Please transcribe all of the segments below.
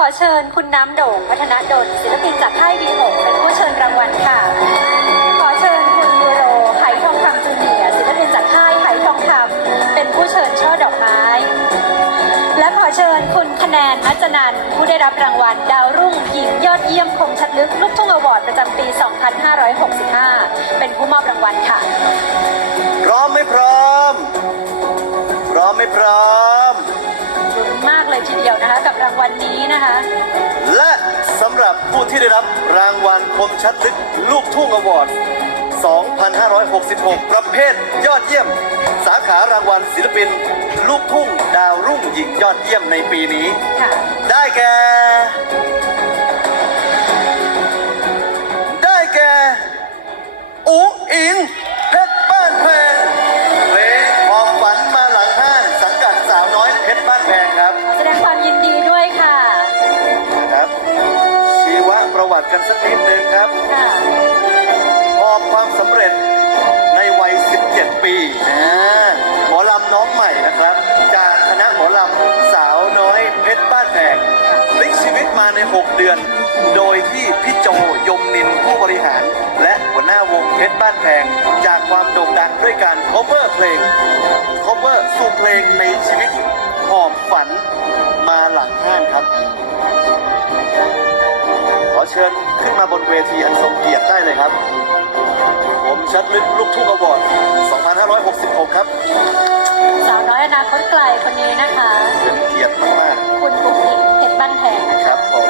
ขอเชิญคุณน้ำโด่งพัฒนาดลศิลปินจากค่ายดีหกเป็นผู้เชิญรางวัลค่ะ ขอเชิญคุณยูโรไหทองคำจูเนียศิลปินจากค่ายไหทองคำเป็นผู้เชิญช่อดอกไม้ และขอเชิญคุณคะแนนนัจนันผู้ได้รับรางวัลดาวรุ่งหญิงยอดเยี่ยมคมชัดลึกลูกทุ่งอวอร์ดประจำปี 2565 เป็นผู้มอบรางวัลค่ะ พร้อมไม่พร้อม พร้อมไม่พร้อม รางวัลนี้นะคะ และสำหรับผู้ที่ได้รับรางวัลคมชัดลึกลูกทุ่งอวอร์ด 2566 ประเภทยอดเยี่ยม สาขารางวัลศิลปิน ลูกทุ่งดาวรุ่งหญิงยอดเยี่ยมในปีนี้ ค่ะ ได้แก่ กันสักนิดนึงครับค่ะพอบความสำเร็จในวัย 17 ปีนะหมอลำน้องใหม่นะครับ จากคณะหมอลำสาวน้อยเพชรบ้านแพงพลิกชีวิตมาใน 6 เดือน โดยที่พี่โจยมนินผู้บริหาร และหัวหน้าวงเพชรบ้านแพง จากความโด่งดังด้วยการ cover เพลง cover สู่เพลงในชีวิตหอบฝันมาหลังห้างครับขอ เชิญขึ้นมาบนเวทีอันทรงเกียรติได้เลยครับ ผมชัดลึกลูกทุ่งอวอร์ด2566 ครับสาวน้อยอนาคตไกลคนนี้นะคะ เป็นเกียรติมากคุณปุกอิงเพชรบ้านแพงนะๆคคะรับผม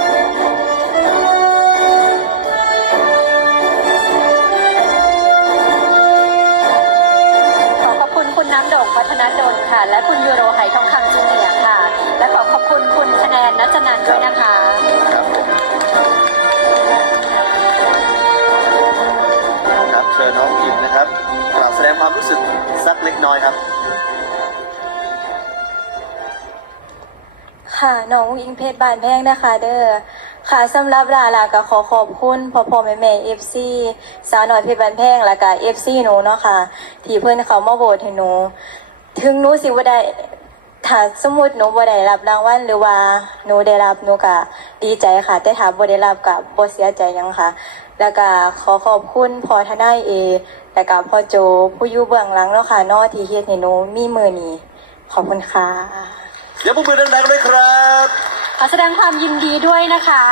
ขอขอบคุณคุณน้ำโด่งพัฒนดลค่ะ และคุณยูโรไหทองคำจูเนียร์ค่ะ และขอขอบคุณคุณคะแนนนัจนันท์ด้วยนะคะ น้อยครับ ค่ะน้องอิงเพชรบานแพงนะคะ เด้อค่ะสำหรับลาลาก็ขอขอบคุณพ่อพ่อแม่แม่เอฟซีสาวน้อยเพชรบานแพงแล้วก็เอฟซีหนูเนาะค่ะ ที่เพื่อนเขามาโหวตให้หนู ถึงหนูสิบ่าได้ถ้าสมมติหนูบ่ได้รับรางวัลหรือว่าหนูได้รับหนูก็ดีใจค่ะ แต่ถ้าบ่ได้รับก็บ่เสียใจยังค่ะ แล้วก็ขอขอบคุณพ่อทนายเอ แล้วก็พ่อโจผู้อยู่เบื้องหลังเนาะค่ะเนาะที่เฮ็ดให้หนูมีมือนี้ขอบคุณค่ะเดี๋ยวพวกมือดังๆด้วยครับ ขอแสดงความยินดีด้วยนะคะ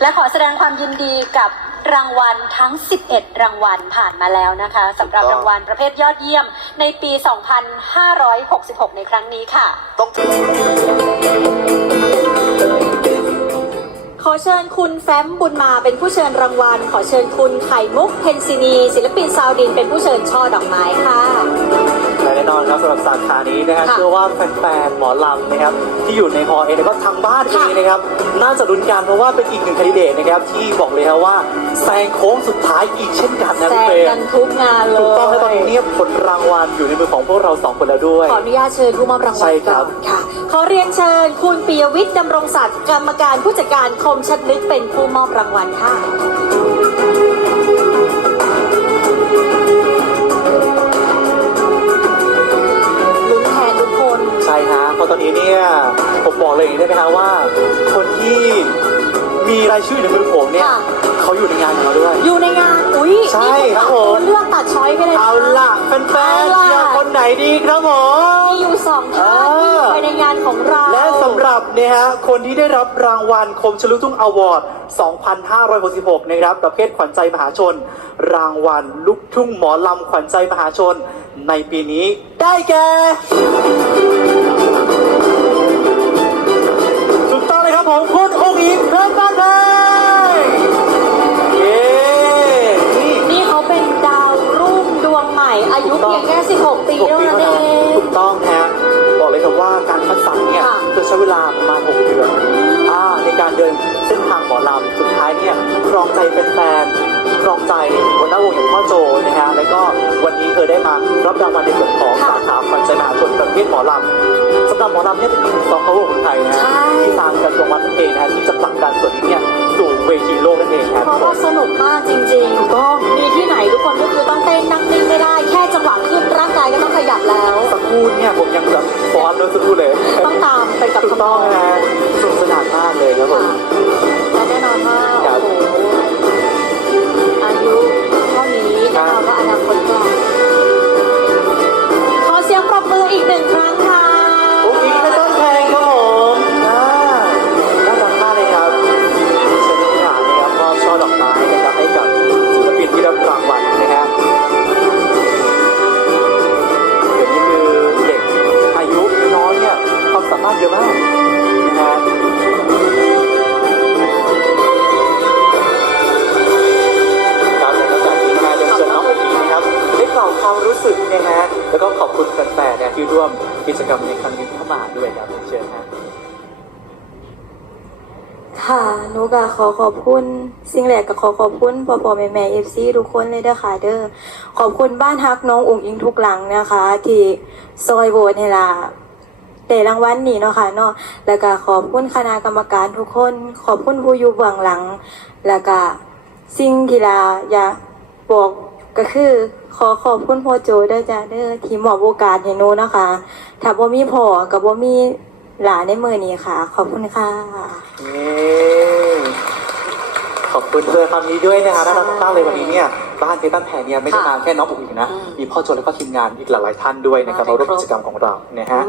และขอแสดงความยินดีกับรางวัลทั้ง 11 รางวัลผ่านมาแล้วนะคะสำหรับถูกต้องรางวัลประเภทยอดเยี่ยมในปี 2566 ในครั้งนี้ค่ะต้องขอ เชิญคุณแฟ้มบุญมาเป็นผู้เชิญรางวัล ขอเชิญคุณไข่มุกเพนซินี ศิลปินซาวดินเป็นผู้เชิญช่อดอกไม้ค่ะ และแน่นอนครับสำหรับสาขานี้นะครับค่ะเชื่อว่าแฟนๆหมอลำนะครับที่อยู่ในฮอลล์เองแล้วก็ทางบ้านเองนะครับน่าจะลุ้นกันเพราะว่าเป็นอีกหนึ่งคนดิเดตนะครับที่บอกเลยครับว่าแซงโค้งสุดท้ายอีกเช่นกันนะแซพี่งเฟรกันทุกงานเลยถูกต้องและตอนนี้เนี่ยผลรางวัลอยู่ในมือของพวกเราสองคนแล้วด้วย ขออนุญาตเชิญผู้มอบรางวัใช่ลครัก่อบ นค่ะ ขอเรียนเชิญคุณปิยวิทย์ดำรงศักดิ์กรรมการผู้จัดการคมชัดลึกเป็นผู้มอบรางวัลค่ะ เลยอย่างนี้ได้ไหมฮะว่า คนที่มีรายชื่อในมือผมเนี่ยค่ะ เขาอยู่ในงานของเราด้วย อยู่ในงานอุ้ยใช่นี่ครับตัดผมตัวเลือกตัดช้อยไปเลยน เอาล่ะแฟนเอาๆล่ะ เชียร์คนไหนดีครับผม มีอยู่สองท่านเอที่อไปในงานของเรา และสำหรับเนี่ยฮะคนที่ได้รับรางวัลคมชลุทุ่งอวอร์ด 2566 นะครับ ประเภทขวัญใจมหาชน รางวัลลูกทุ่งหมอลำขวัญใจมหาชน ในปีนี้ได้แก่ถูก ว่าการคัดสรรเนี่ยค่ะ จะใช้เวลาประมาณ 6 เดือนอ่าในการเดินเส้นทางหมอลำสุดท้ายเนี่ยครองใจเป็นแฟนๆครองใจหัวหน้าวงอย่างพ่อโจนะฮะแล้วก็วันนี้เธอได้มารับรางวัลในส่วนของค่ะสาขาขวัญใจมหาชนประเภทหมอลำสำหรับหมอลำเนี่ยเป็นอีกหนึ่งซอฟต์พาวเวอร์ของไทยนะฮะใช่ ที่ทางกระทรวงวัฒนธรรมเองนะฮะที่จะผลักดันส่วนนี้เนี่ยสู่เวทีโลกนั่นเองครับเพราะว่าสนุกมากจริง ๆ ถูกต้อง ครู่เนี่ยผมยังแบบฟ้อนเลยสักครู่เลยต้องตามไปกับถูขกบต้องนนะฮะ แล้วก็ขอบคุณแฟนๆที่ร่วมกิจกรรมในครั้งนี้เข้ามาด้วยครับเชิญฮะค่ะหนูก็ขอขอบคุณ สิ่งแรกก็ขอขอบคุณพ่อพ่อแม่แม่เอฟซีทุกคนเลยเด้อค่ะเด้อขอบคุณบ้านฮักน้องอุ๋งอิงทุกหลังนะคะ ที่ซอยโหวตให้ล่ะแต่รางวัลนี้เนาะค่ะเนาะแล้วก็ขอบคุณคณะกรรมการทุกคน ขอบคุณผู้อยู่เบื้องหลัง แล้วก็สิ่งที่ลาอยากบอก ก็คือขอขอบคุณพ่อโจเด้อจ้าเด้อที่มอบโอกาสให้หนูนะคะ ถ้าบ่มีพ่อกับบ่มีหลานในมือนี้ค่ะ ขอบคุณค่ะ นี่ขอบคุณเพื่อคำนี้ด้วยนะคะน่ารักมากเลยวันนี้เนี่ยบ้านเพชรบ้านแพรเนี่ยไม่ได้มาแค่น้องอุ๋งอิงนะอืมมีพ่อโจแล้วก็ทีมงานอีกหลายๆท่านด้วยนะครับมามาให้ร่วมครบกิจกรรมของเรานะฮะ